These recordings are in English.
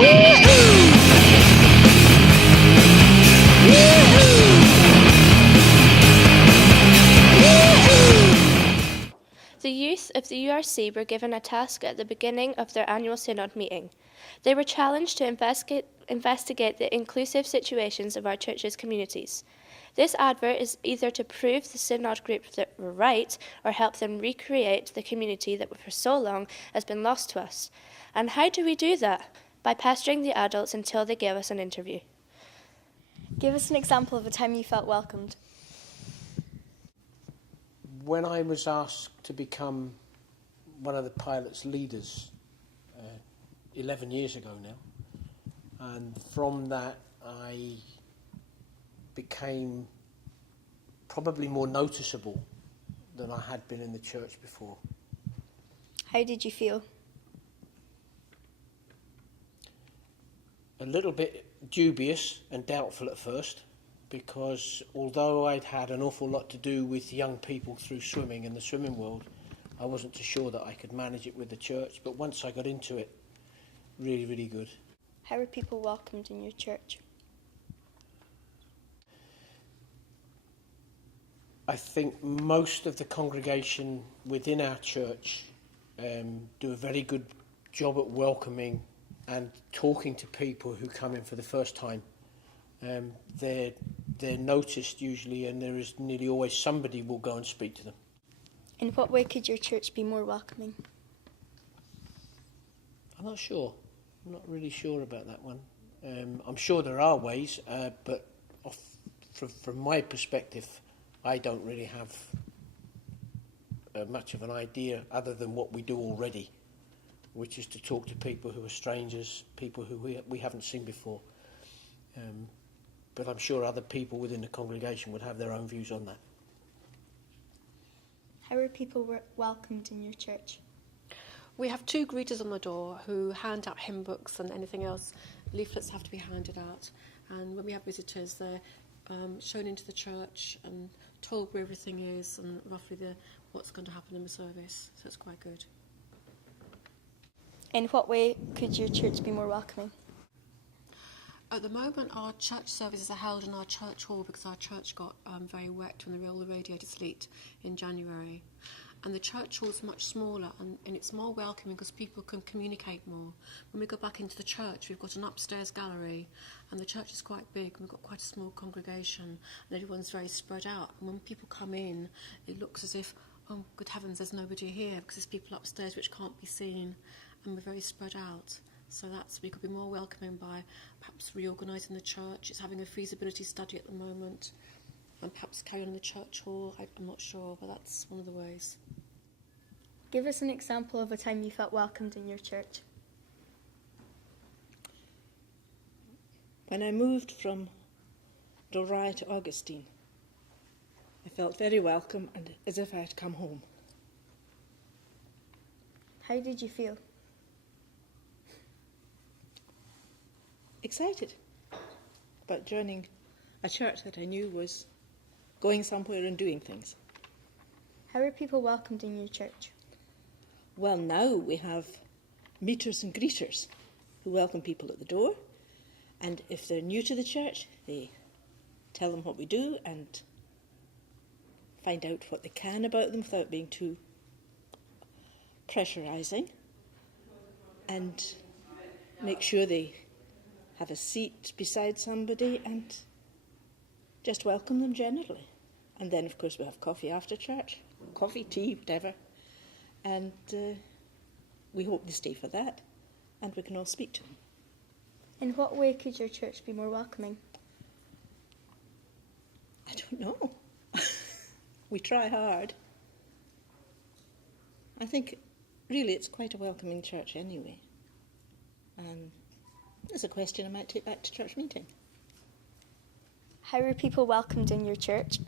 The youth of the URC were given a task at the beginning of their annual synod meeting. They were challenged to investigate the inclusive situations of our church's communities. This advert is either to prove the synod group that we're right or help them recreate the community that for so long has been lost to us. And how do we do that? By pestering the adults until they give us an interview. Give us an example of a time you felt welcomed. When I was asked to become one of the pilot's leaders 11 years ago now, and from that I became probably more noticeable than I had been in the church before. How did you feel? A little bit dubious and doubtful at first, because although I'd had an awful lot to do with young people through swimming and the swimming world, I wasn't too sure that I could manage it with the church. But once I got into it, really, really good. How were people welcomed in your church? I think most of the congregation within our church do a very good job at welcoming and talking to people who come in for the first time. They're noticed usually, and there is nearly always somebody will go and speak to them. In what way could your church be more welcoming? I'm not sure. I'm not really sure about that one. I'm sure there are ways, but from my perspective, I don't really have much of an idea other than what we do already, which is to talk to people who are strangers, people who we haven't seen before. But I'm sure other people within the congregation would have their own views on that. How are people welcomed in your church? We have 2 greeters on the door who hand out hymn books and anything else. Leaflets have to be handed out. And when we have visitors, they're shown into the church and told where everything is and roughly what's going to happen in the service. So it's quite good. In what way could your church be more welcoming? At the moment, our church services are held in our church hall because our church got very wet when all the radiators leaked in January. And the church hall is much smaller and it's more welcoming because people can communicate more. When we go back into the church, we've got an upstairs gallery and the church is quite big and we've got quite a small congregation and everyone's very spread out. And when people come in, it looks as if, oh, good heavens, there's nobody here because there's people upstairs which can't be seen and we're very spread out. So we could be more welcoming by perhaps reorganising the church. It's having a feasibility study at the moment. And perhaps carry on in the church hall. I'm not sure, but that's one of the ways. Give us an example of a time you felt welcomed in your church. When I moved from Dalry to Augustine, I felt very welcome and as if I had come home. How did you feel? Excited about joining a church that I knew was going somewhere and doing things. How are people welcomed in your church? Well, now we have meters and greeters who welcome people at the door, and if they're new to the church, they tell them what we do and find out what they can about them without being too pressurising, and make sure they have a seat beside somebody and just welcome them generally. And then, of course, we have coffee after church, coffee, tea, whatever. And we hope they stay for that, and we can all speak to them. In what way could your church be more welcoming? I don't know. We try hard. I think, really, it's quite a welcoming church anyway. It's a question I might take back to church meeting. How are people welcomed in your church?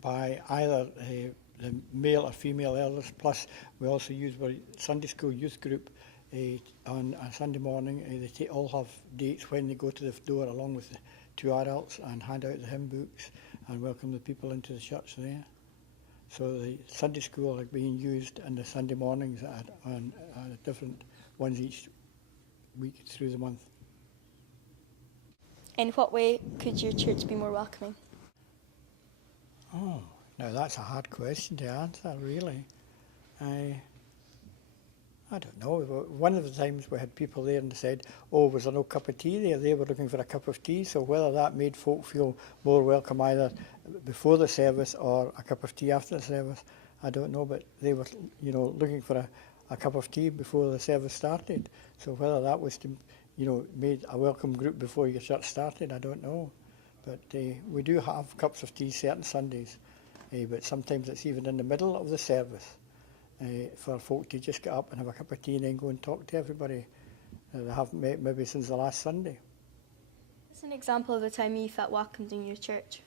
By either the male or female elders, plus we also use our Sunday school youth group on a Sunday morning. They all have dates when they go to the door along with the 2 adults and hand out the hymn books and welcome the people into the church there. So the Sunday school are being used and the Sunday mornings on different ones week through the month. In what way could your church be more welcoming? Oh, now that's a hard question to answer, really. I don't know. One of the times we had people there and said, oh, was there no cup of tea there? They were looking for a cup of tea. So whether that made folk feel more welcome either before the service or a cup of tea after the service, I don't know. But they were, looking for a cup of tea before the service started. So whether that was to, made a welcome group before your church started, I don't know. But we do have cups of tea certain Sundays. But sometimes it's even in the middle of the service. For folk to just get up and have a cup of tea and then go and talk to everybody they haven't met maybe since the last Sunday. What's an example of a time you felt welcomed in your church?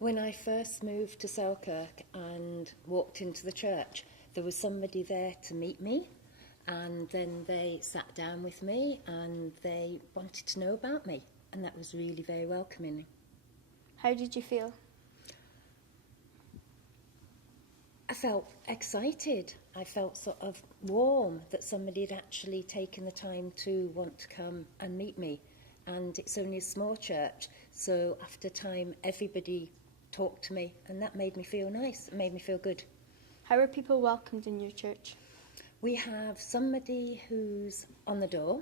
When I first moved to Selkirk and walked into the church, there was somebody there to meet me, and then they sat down with me and they wanted to know about me, and that was really very welcoming. How did you feel? I felt excited. I felt sort of warm that somebody had actually taken the time to want to come and meet me. And it's only a small church, so after time everybody talked to me, and that made me feel nice. It made me feel good. How are people welcomed in your church? We have somebody who's on the door,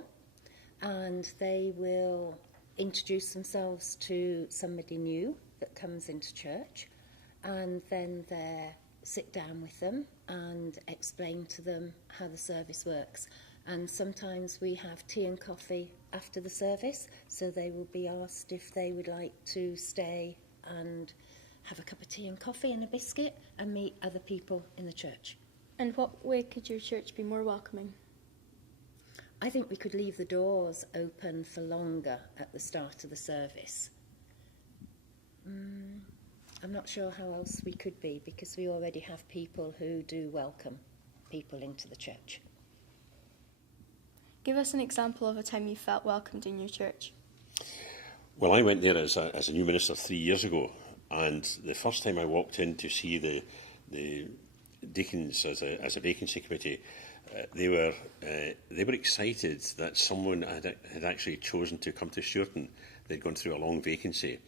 and they will introduce themselves to somebody new that comes into church, and then they're sit down with them and explain to them how the service works. And sometimes we have tea and coffee after the service, so they will be asked if they would like to stay and have a cup of tea and coffee and a biscuit and meet other people in the church. And what way could your church be more welcoming? I think we could leave the doors open for longer at the start of the service. I'm not sure how else we could be, because we already have people who do welcome people into the church. Give us an example of a time you felt welcomed in your church. Well, I went there as a new minister 3 years ago, and the first time I walked in to see the deacons as a vacancy committee, they were excited that someone had actually chosen to come to Stewarton. They'd gone through a long vacancy,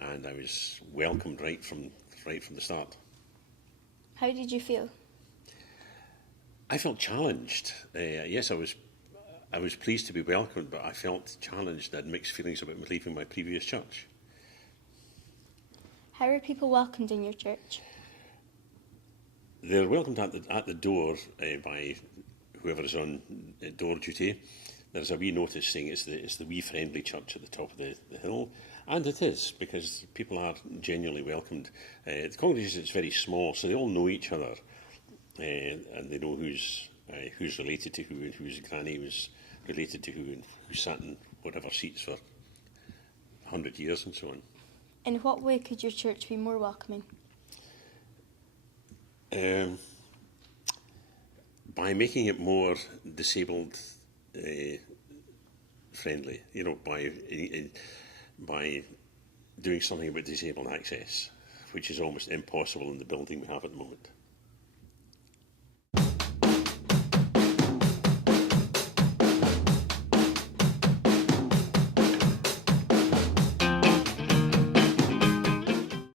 and I was welcomed right from the start. How did you feel? I felt challenged. Yes, I was pleased to be welcomed, but I felt challenged and mixed feelings about leaving my previous church. How are people welcomed in your church? They're welcomed at the door by whoever is on door duty. There's a wee notice saying it's the wee friendly church at the top of the hill. And it is, because people are genuinely welcomed. The congregation is very small, so they all know each other, and they know who's related to who, and whose granny was related to who, and who sat in whatever seats for 100 years and so on. In what way could your church be more welcoming? By making it more disabled friendly, by doing something about disabled access, which is almost impossible in the building we have at the moment.